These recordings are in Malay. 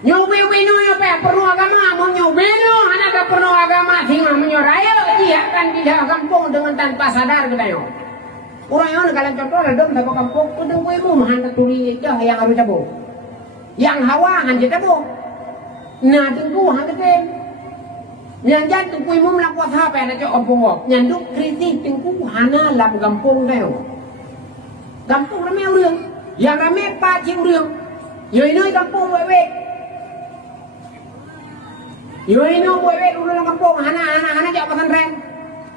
Nyobe-beno apa perlu agama, mau nyobeno anak tak perlu agama tinggal menyoraya akan di kampung dengan tanpa sadar kita yo. Orang yang kalau contoh ada dom dapat kampung kudung kue mu mahan tuli itu yang harus tabu. Yang hawa hanya tabu. Nah tunggu hanya tem. Nyanjan tunggu mu melakukan apa yang ada opong. Nyanduk kritik tunggu hana lam kampung dah. Kampung ramai orang, yang ramai pacik orang. Yoi kampung wewe. Yoi no wewe dulu dalam kampung hana jak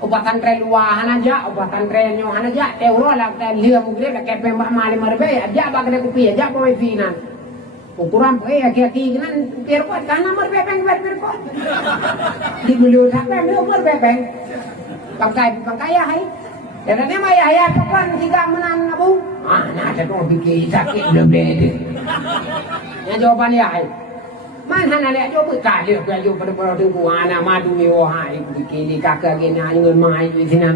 obatan tren luar hana jak obatan tren yo hana jak teuro lah lia mugre lah kepe mbak mali marbe aja bag de kupi aja boy finan ukuran aki kan perkot kana marbe peng perkot di bulu tak me marbe peng bangkai ya hai dan ne mai ya kapan tiga menang abu nah ada kau bikin sakit lebih ya jawaban ya hai mana nak jauh berkali dia jauh pada tunggu anak madu ni wahai kini kakak gini hanya mai di sini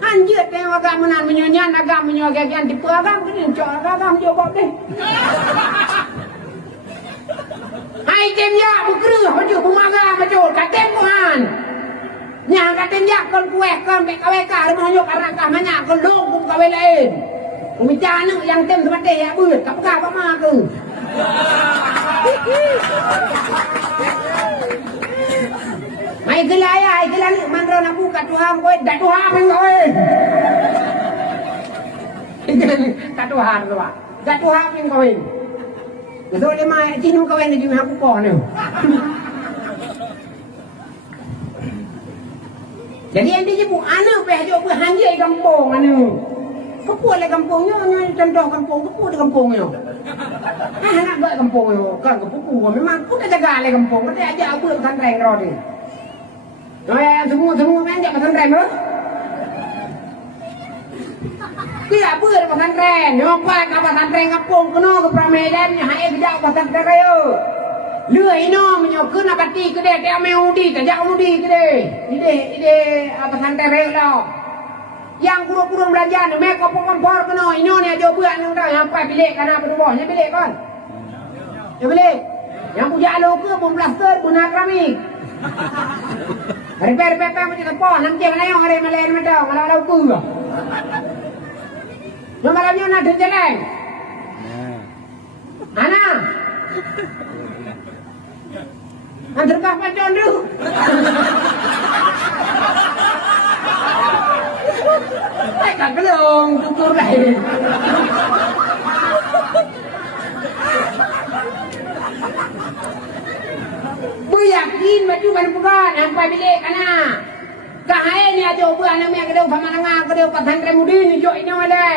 anjir tengok agak menan menyanyian agak menyanyian tipu agak gini cak agak jawab deh hai temya bukru haju bumaga macul katem tuhan nyang katem ya kon kue kon kawe ka rumah nyok karena kamanya kon dong kum kawe lain kumicana yang tem tempat ya buat kapka apa mah tu Mai gelaya, gelani mandro nak buka Tuhan kowe, dak Tuhan men kowe. Tak Tuhan tu pak, dak Tuhan men kowe. Betul le mai cinu kowe ni cuma aku poh ni. Jadi yang dia bu ana pe jo bu hanjai kampung anu. Kepuh le kampungnya contoh kampung kepuh di kampungnya. Nak buat kampung yo, kan kepupu memang aku dah jaga le kampung, ada aja aku pesantren ro ni. Semua main jak pesantren tu. Dia ber pesantren, nyoba ke pesantren kampung kena ke Pramedan, hai kerja pesantren yo. Leuy no menyokun nak pati ke dia, dia mai udi, kerja udi ke dia. Ide pesantren yo lah. Yang kurung-kurung belajar ni, mereka kompor kena. Ini ni aja buat ni dah. Sampai bilik kerana berdua. Yang bilik kan? Yang bilik. Yang puja loka pun plaster pun akramik. Repair macam tempoh. Nanti mana yang hari Malayan macam. Malam loka ke? Yang malamnya nak jalan. Ana. Antar kah macam tu. Ay, kagelong, tutur lain. Bu yakin baju kan bukan sampai bilik kana. Kahai ni aja bu anak mek kedeu pamananga kedeu pesantren mudin ni jo ini wale.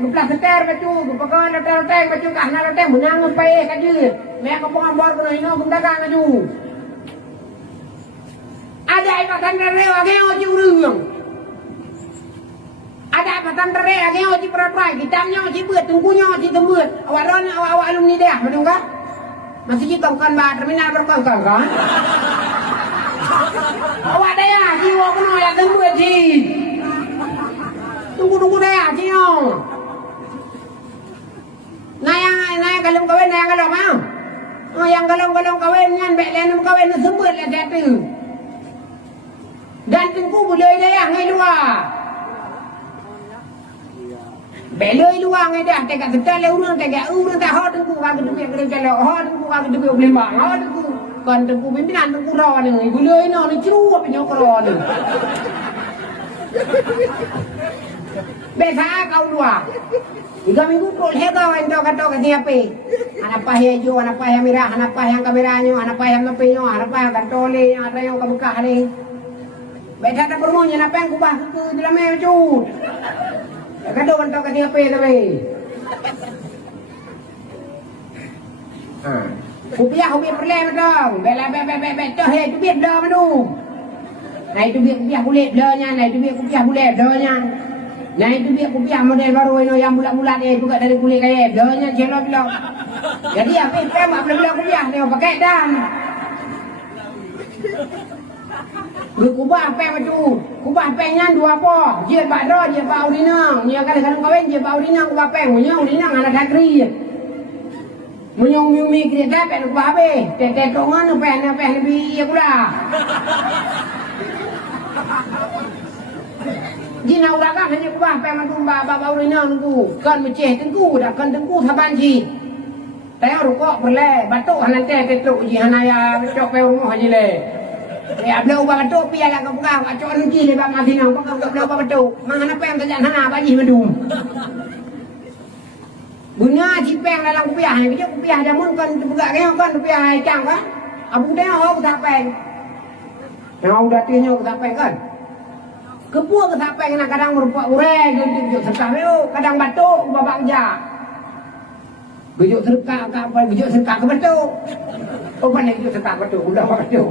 Nuplah seter baju, bukan hotel baju kana hotel menang sampai kaje. Mek kapong ambor kono ino bundagang aju. Ada pesantren rewa geo jurung. Ada pesantren lagi oji perai kitabnya oji buat tunggunya oji temut awak alumni dia betul kan masih kita bukan bah terminal berkongkong kan awak dia jiwa kena yang temut ji tunggu dia jiwa naya galung kawin naya galung mau yang galung kawin ngan bek lenum kawin sebut lah jatuh dan tunggu boleh dia ngai luar beloi luang dah tegak getal urang tegak tak hot tengku ka gedung kalau hot tengku ka gedung boleh bang hot tengku kan tengku pimpinan tengku ro ni beloi no ni ceru apa nyok ro ni besa kau luar 3 minggu kul hega wan kata siapa anak pah hijau anak pah yang merah anak pah yang kameranya anak pah yang nepinyo anak pah yang kantole ada yang kabukah ni beda tak bermunya apa yang kubah ke dalam meju kado kan tahu kasi apa tapi. Kupiah perlem dong. Bela toh he tu biar dah manu. Nah itu biar kupiah kulit belanya, nah itu biar kupiah kulit belanya. Nah itu biar kupiah model baru ini yang bulat-bulat ni juga dari kulit kaya belanya celok-celok. Jadi apa mak belum kupiah ni pakai dan. Kubah apa macam kubah pengnya dua apa dia badro dia bau dinang dia kadang-kadang kawin dia bau dinang kubah peng punya dinang anak negeri Menyong kita pek lupa habis. Tete tongan pek lebih pula. Jina urakan hanya kubah pek mantumba baba urina nunggu. Kan meceh tengku dah kan tengku saban ji. Tayar rukuk berle batuk hanante tetuk ji hanaya cok pe rumah ji le. Ya blau batuk pi ala ka buka cok nunci le bang masih nang kau blau batuk. Mana pek tajak hana baji medum. Bunga cipeng dalam kupiah ni, bijak kupiah jamun kan buka kaya kan kupiah cang kan. Abu dia hok tapeng. Yang udah tinya tapeng kan. Kepua tapeng nak kadang merupak ureng gunting serkah leo, kadang batuk babak ja. Gejuk serkah ka apa gejuk serkah ke batuk. Oh pandai gejuk serkah batuk, udah batuk.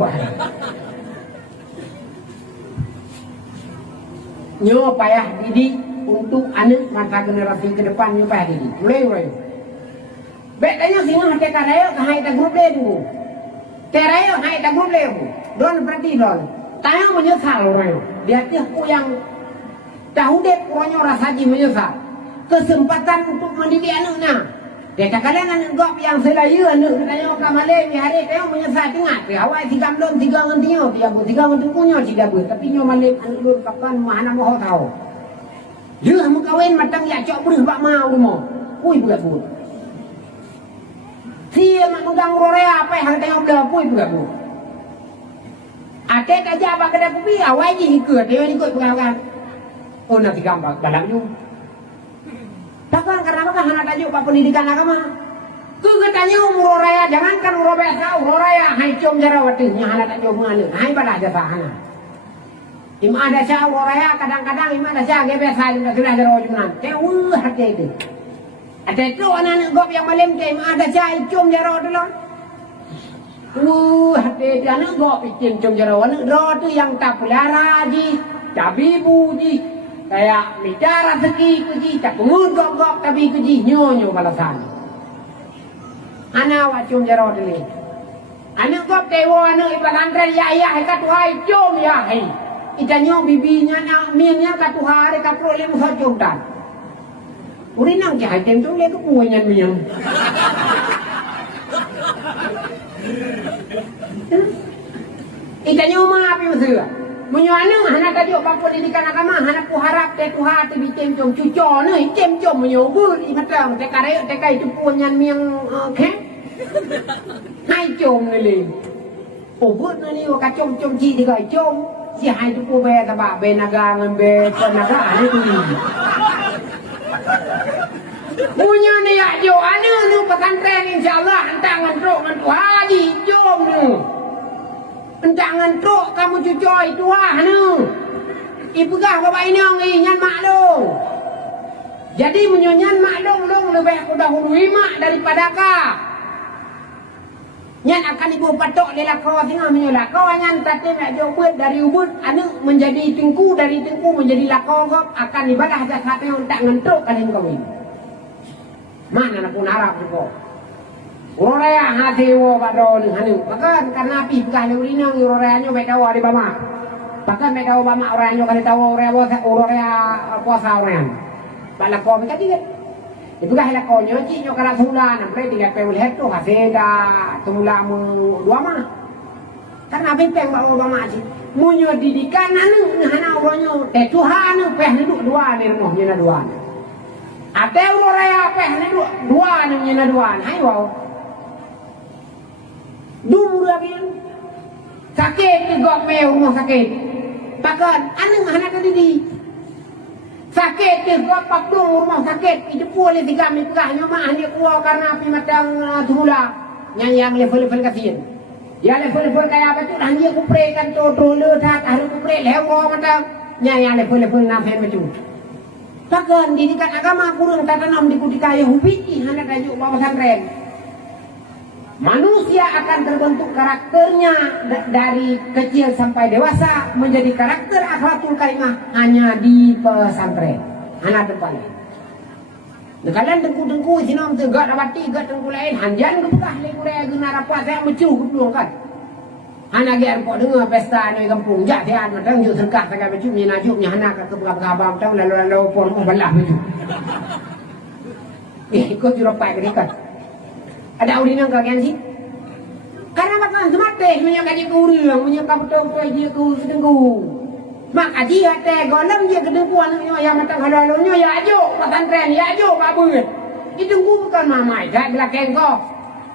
Nyo payah didik untuk anak masa generasi ke depan ni payah didik. Mulai. Bek tanya singa hati karaya ke hai tak grup dia tu. Teraya hai tak grup dia tu. Don berarti don. Tanya menyesal orang. Dia tiap yang tahu dek orangnya rasa ji menyesal. Kesempatan untuk mendidik anaknya. Dia tak kalian anak gop yang selaya anak tanya ke Malay ni hari tanya menyesal tengah. Dia awal 3 belum 3 ngantinya, 3 ngantinya 3 tapi nyo Malay anak lur kapan mana mau tahu. Dia mau kawin matang ya cok berih bak mau rumah. Pui buat buat. Sia mak megang rorea apa yang tengok dah pui buat buat. Atek aja bak kedai kopi awal je ikut dia ikut pengawakan. Oh nanti gambar balangnya. Takkan karena apa hana tajuk pak pendidikan agama. Ku katanya rorea jangankan rorea tahu rorea hai com jarawatnya hana tajuk mengalir. Hai pada jasa hana. Ima ada sya rorea kadang-kadang ima ada sya biasa juga sudah jero junan. Teu hati itu. Ada itu anak-anak gop yang malam ke ima ada sya com jero tu lah. Hati anak gop ikin com jero anak ro tu yang tak pelihara ji, tabibu ji. Kayak bicara segi kuji, tak pengun gop-gop tapi kuji nyo balasan. Anak awak com jero tu ni. Anak gop tewo anak ibaran ya kat tuhai com ya hai. Itanyo bibinya nak mienya katu hari kapro le musa jomdan. Uri nang jahai tentu le ku punya mieng. Itanyo ma api musa. Munyo anu hana tajuk bang pendidikan agama hana ku harap te tu hati bitem jom cuco ne item jom munyo gul i matang te kare te kai tu punya mieng ke. Hai jom ne le. Oh gul ne ni wa ka jom ji di kai jom. Si hai tu ku be tabak be naga ngambe naga ni tu ni. Punya ni ya jo anu nu pesantren insyaallah entang ngantrok ngan haji jom nu. Entang ngantrok kamu cucoy tua nu. Ibu gah bapak ini ngi nyan mak long. Jadi menyonyan mak long lebih aku dahulu mak daripada kah. Nyan akan ibu patok di lakau tengah menyolak. Kau nyan tatib nak ubud dari ubud anu menjadi tengku dari tengku menjadi lakau kau akan ibadah jasa yang tak ngentuk kalian kau ini. Mana nak pun harap juga. Rorea hati wo padon anu. Bahkan karena api bukan leurinang roreanya betawa di bama. Bahkan betawa bama orangnya kali tahu rorea puasa orang. Balakau mereka tidak. Itu kah lakonyo cinyo kala sula na pre tiga pe ulhet tu haseda tumula mu dua mah. Karena benteng ba ulama ci. Munyo didikan anu hana uronyo te Tuhan pe hidup dua ni renoh nyena dua. Ate uraya pe hidup dua ni nyena dua. Hai wau. Dulu lagi sakit ni gok me rumah sakit. Bahkan anu hana tadi sakit ke gua pakdung rumah sakit itu boleh 3 mikahnya mah ni kuah karena api matang tumula yang level kasihan ya level kayak apa tu hanya ku pray kan to le that hari ku pray lewo matang yang level nafen macam bahkan didikan agama kurang tanam di kutika Yahudi hanya tajuk bawa pesantren manusia akan terbentuk karakternya dari kecil sampai dewasa menjadi karakter akhlakul karimah hanya di pesantren. Anak depan. Kalian tengku-tengku sinom tegak dapati tegak tengku lain hanjan kepegah le kurea guna rapat saya mecu kedua kan. Anak gian kok dengar pesta di kampung jak tian matang juk serkah sangat mecu ni najuknya anak ke pegah-pegah tang lalu pon belah mecu. Ikut jurapai ke dekat. Ada audin yang kalian sih? Karena makan semate menyangka dia kurang, menyangka betul-betul dia kedengku. Maka dia tegolam dia kedengkuan yang matang halalnya ya ajo, pesantren ya ajo kabur. Itu bukan mamai, dah belakang kau.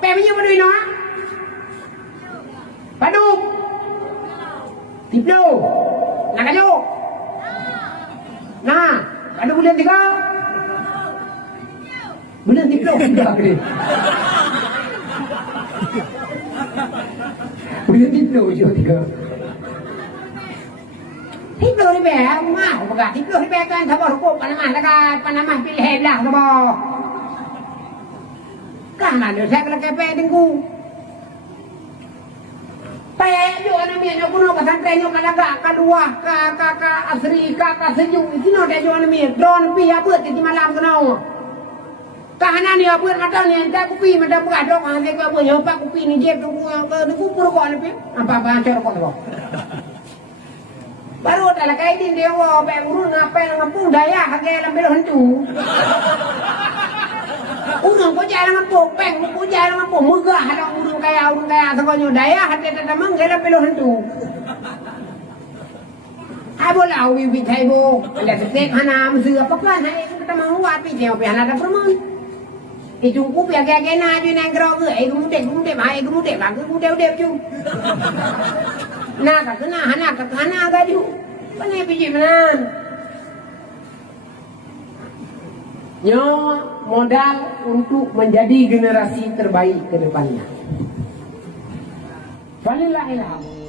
Pemnya berdua no? Paduk. Tiplo. Nak ajo. Nah, ada bulan 3. Bulan 3 sudah gede. Bulan 3 je 3. Tiplo ni be, mau baga tiplo ni be kan thabo ko Panama pilih dah thabo. Kan ada saya kalau kepe tinggu. Yo ana mi yo kuno pesantren yo malaga kadua ka asri ka seju sino de yo ana mi drone pi ya beut di malam kenau. Ka hana ni beut mata ni enta ku pi mata buka dok ande ka beut yo pak ku pi ni je tu ku pur ko ni pi apa cor ko to. Baru tak kai din dia wo pe urun apa ngapung daya hage lambe hantu. Urung ko jaya ngapung peng ko jaya ngapung muga ada urung kaya sekonyo daya hati tetamang gela pelo hantu. Abo lau bi thai bo ada tek hana msưa paklan hai tetamang wa pi theo pe hana da permun. Itu ku pe ga na ju nang gro ge ai ku de ai ku de ba ku de chu. Na ka na hana ga ju. Pane biji menan. Nyo modal untuk menjadi generasi terbaik ke depannya. Walillahil hamd.